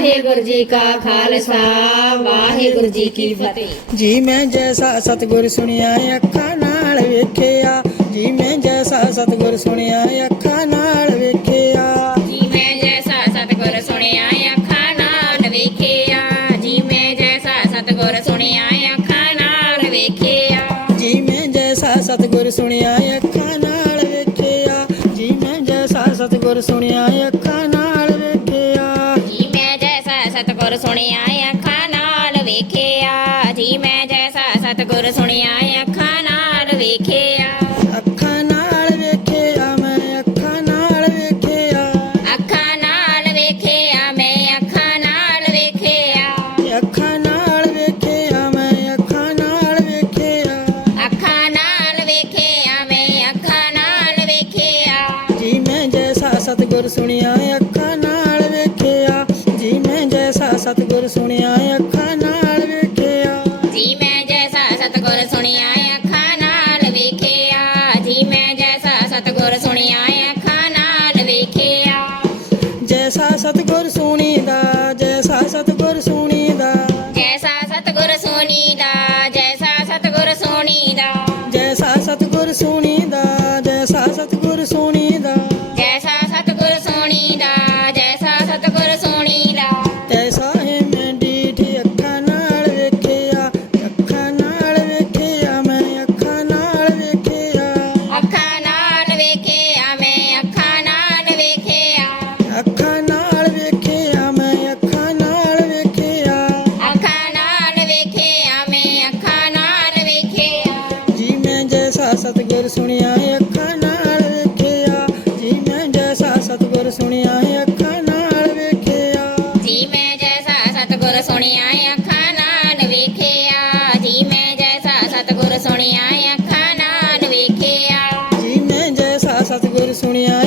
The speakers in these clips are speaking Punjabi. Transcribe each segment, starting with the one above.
ਵਾਹਿਗੁਰੂ ਜੀ ਕਾ ਖਾਲਸਾ ਵਾਹਿਗੁਰੂ ਜੀ ਕੀ ਫਤਿਹ। ਜੀ ਮੈਂ ਜੈਸਾ ਸਤਿਗੁਰ ਸੁਣਿਆ ਅੱਖਾਂ ਨਾਲ ਵੇਖਿਆ। ਜੀ ਮੈਂ ਜੈਸਾ ਸਤਿਗੁਰ ਸੁਣਿਆ ਅੱਖਾਂ ਨਾਲ ਵੇਖਿਆ। ਜੀ ਮੈਂ ਜੈਸਾ ਸਤਿਗੁਰ ਸੁਣਿਆ ਅੱਖਾਂ ਨਾਲ ਵੇਖਿਆ। ਜੀ ਮੈਂ ਜੈਸਾ ਸਤਿਗੁਰ ਸੁਣਿਆ ਅੱਖਾਂ ਨਾਲ ਵੇਖਿਆ। ਜੀ ਮੈਂ ਜੈਸਾ ਸਤਿਗੁਰ ਸੁਣਿਆ ਅੱਖਾਂ ਨਾਲ ਵੇਖਿਆ। ਜੀ ਮੈਂ ਜੈਸਾ ਸਤਿਗੁਰ ਸੁਣਿਆ ਅੱਖਾਂ ਨਾਲ ਸਤਿਗੁਰ ਸੁਣਿਆ ਅੱਖਾਂ ਨਾਲ ਵੇਖਿਆ ਜੀ ਮੈਂ ਜੈਸਾ ਸਤਿਗੁਰ ਸੁਣਿਆ ਅੱਖਾਂ ਨਾਲ ਵੇਖਿਆ ਅੱਖਾਂ ਨਾਲ ਵੇਖਿਆ ਮੈਂ ਅੱਖਾਂ ਨਾਲ ਵੇਖਿਆ ਅੱਖਾਂ ਨਾਲ ਵੇਖਿਆ ਮੈਂ ਅੱਖਾਂ ਨਾਲ ਵੇਖਿਆ ਅੱਖਾਂ ਨਾਲ ਵੇਖਿਆ ਮੈਂ ਅੱਖਾਂ ਨਾਲ ਵੇਖਿਆ ਅੱਖਾਂ ਨਾਲ ਵੇਖਿਆ ਮੈਂ ਅੱਖਾਂ ਨਾਲ ਵੇਖਿਆ ਜੀ ਮੈਂ ਜੈਸਾ ਸਤਿਗੁਰ ਸੁਣਿਆ ਸਤਿਗੁਰ ਸੁਣਿਆ ਅੱਖਾਂ ਨਾਲ ਵੇਖਿਆ। ਜੀ ਮੈਂ ਜੈਸਾ ਸਤਿਗੁਰ ਸੁਣਿਆ ਅੱਖਾਂ ਨਾਲ ਵੇਖਿਆ। ਜੀ ਮੈਂ ਜੈਸਾ ਸਤਿਗੁਰ ਸੁਣਿਆ ਅੱਖਾਂ ਨਾਲ ਵੇਖਿਆ। ਸੁਣਿਆ ਅੱਖਾਂ ਨਾਲ ਵੇਖਿਆ। ਜੀ ਮੈਂ ਜੈਸਾ ਸਤਿਗੁਰ ਸੁਣਿਆ ਅੱਖਾਂ ਨਾਲ ਵੇਖਿਆ। ਜੀ ਮੈਂ ਜੈਸਾ ਸਤਿਗੁਰ ਸੁਣਿਆ ਅੱਖਾਂ ਨਾਲ ਵੇਖਿਆ। ਜੀ ਮੈਂ ਜੈਸਾ ਸਤਿਗੁਰ ਸੁਣਿਆ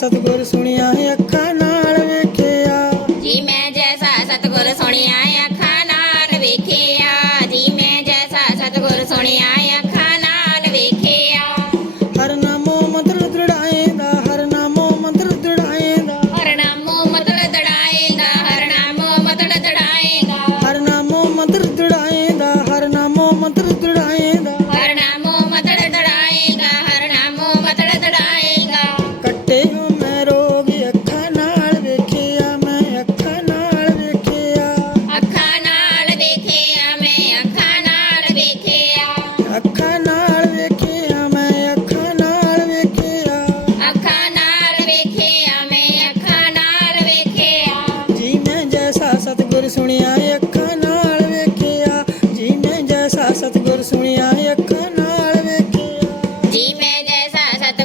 ਸਤਿਗੁਰ ਸੁਣਿਆ ਅੱਖਾਂ ਨਾਲ ਵੇਖਿਆ। ਜੀ ਮੈਂ ਜੈਸਾ ਸਤਿਗੁਰ ਸੁਣਿਆ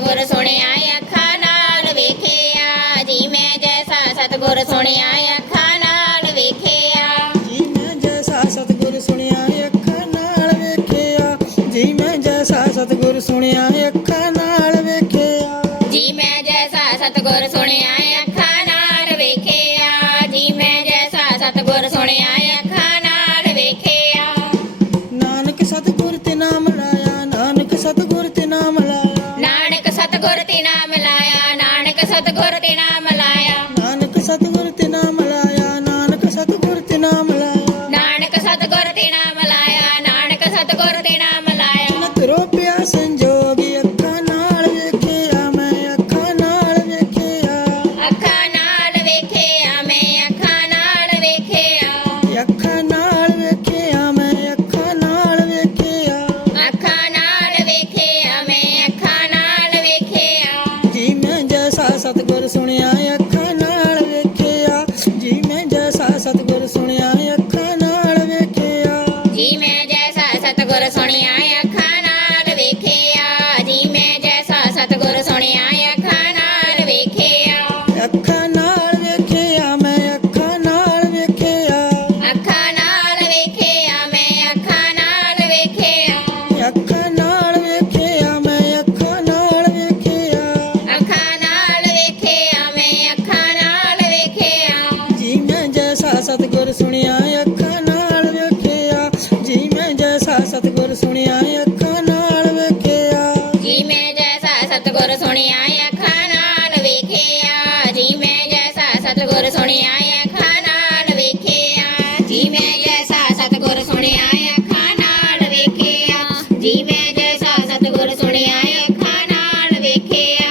ਸਤਿਗੁਰ ਸੁਣਿਆ ਅੱਖਾਂ ਨਾਲ ਵੇਖਿਆ। ਜੀ ਮੈਂ ਜੈਸਾ ਸਤਿਗੁਰ ਸੁਣਿਆ ਅੱਖਾਂ ਨਾਲ ਵੇਖਿਆ। ਜੀ ਮੈਂ ਜੈਸਾ ਸਤਿਗੁਰ ਸੁਣਿਆ ਅੱਖਾਂ ਨਾਲ ਵੇਖਿਆ। ਜੀ ਮੈਂ ਜੈਸਾ ਸਤਿਗੁਰ ਸੁਣਿਆ ਅੱਖਾਂ ਨਾਲ ਵੇਖਿਆ। ਜੀ ਮੈਂ ਜੈਸਾ ਸਤਿਗੁਰ ਸੁਣਿਆ ਅੱਖਾਂ ਨਾਲ ਵੇਖਿਆ। ਜੀ ਮੈਂ ਜੈਸਾ ਸਤਿਗੁਰ ਸੁਣਿਆ ਸਤਿਗੁਰ ਤੇ ਨਾਮ ਲਾਇਆ। ਨਾਨਕ ਸਤਿਗੁਰ ਤੇ ਨਾਮ ਲਾਇਆ ਨਾਨਕ ਸਤਿਗੁਰ ਤੇ ਨਾਮ ਲਾਇਆ। ਨਾਨਕ ਸਤਿਗੁਰ ਤੇ ਨਾਮ ਲਾਇਆ। ਸੁਣਿਆ ਅੱਖਾਂ ਨਾਲ ਵੇਖਿਆ ਜੀ ਮੈਂ ਜੈਸਾ ਸਤਿਗੁਰ ਸੁਣਿਆ ਅੱਖਾਂ ਨਾਲ ਵੇਖਿਆ ਅੱਖਾਂ ਨਾਲ ਵੇਖਿਆ ਮੈਂ ਅੱਖਾਂ ਨਾਲ ਵੇਖਿਆ ਅੱਖਾਂ ਨਾਲ ਵੇਖਿਆ ਮੈਂ ਅੱਖਾਂ ਨਾਲ ਵੇਖਿਆ ਅੱਖਾਂ ਨਾਲ ਵੇਖਿਆ ਮੈਂ ਅੱਖਾਂ ਨਾਲ ਵੇਖਿਆ ਅੱਖਾਂ ਨਾਲ ਵੇਖਿਆ ਮੈਂ ਅੱਖਾਂ ਨਾਲ ਵੇਖਿਆ ਜੀ ਮੈਂ ਜੈਸਾ ਸਤਿਗੁਰ ਸਤਿਗੁਰ ਸੁਣਿਆ ਅੱਖਾਂ ਨਾਲ ਵੇਖਿਆ, ਜੀ ਮੈਂ ਜੈਸਾ ਸਤਿਗੁਰ ਸੁਣਿਆ ਅੱਖਾਂ ਨਾਲ ਵੇਖਿਆ, ਜੀ ਮੈਂ ਜੈਸਾ ਸਤਿਗੁਰ ਸੁਣਿਆ ਅੱਖਾਂ ਨਾਲ ਵੇਖਿਆ, ਜੀ ਮੈਂ ਜੈਸਾ ਸਤਿਗੁਰ ਸੁਣਿਆ ਅੱਖਾਂ ਨਾਲ ਵੇਖਿਆ।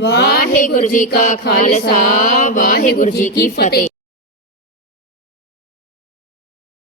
ਵਾਹਿਗੁਰੂ ਜੀ ਕਾ ਖਾਲਸਾ, ਵਾਹਿਗੁਰੂ ਜੀ ਕੀ ਫਤਿਹ।